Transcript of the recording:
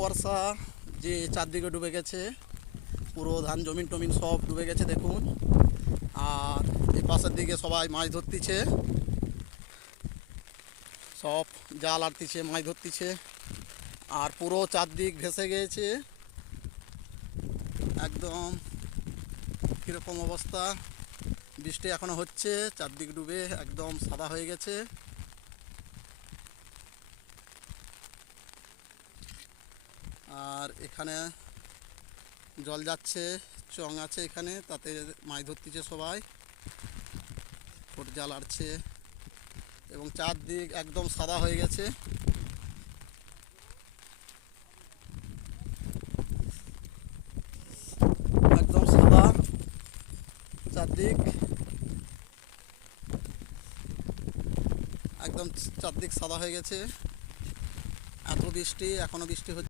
বর্ষা যে চারদিকে ডুবে গেছে, পুরো ধান জমিন টমিন সব ডুবে গেছে দেখুন। আর এই পাশের দিকে সবাই মাছ ধরতিছে, সব জাল আটতিছে, মাছ ধরতিছে। আর পুরো চারদিক ভেসে গিয়েছে একদম। কীরকম অবস্থা, বৃষ্টি এখনো হচ্ছে, চারদিক ডুবে একদম সাদা হয়ে গেছে। আর এখানে জল যাচ্ছে, চং আছে এখানে, তাতে মাছ ধরতিছে সবাই, ছোট জাল আটছে এবং চারদিক একদম সাদা হয়ে গেছে। একদম সাদা চারদিক, একদম চারদিক সাদা হয়ে গেছে। এত বৃষ্টি, এখনো বৃষ্টি হচ্ছে।